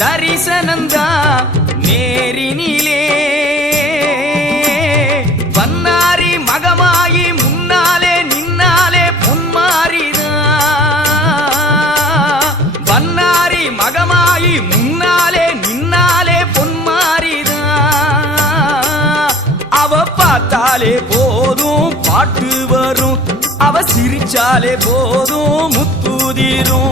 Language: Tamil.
தரிசனந்தா நேரினிலே வன்னாரி மகமாயி முன்னாலே நின்னாலே பொன்மாரிதான் வன்னாரி மகமாயி முன்னாலே நின்னாலே பொன்மாரிதான் அவ பார்த்தாலே போதும் பாட்டு வரும் அவ சிரிச்சாலே போதும் முத்துதிரும்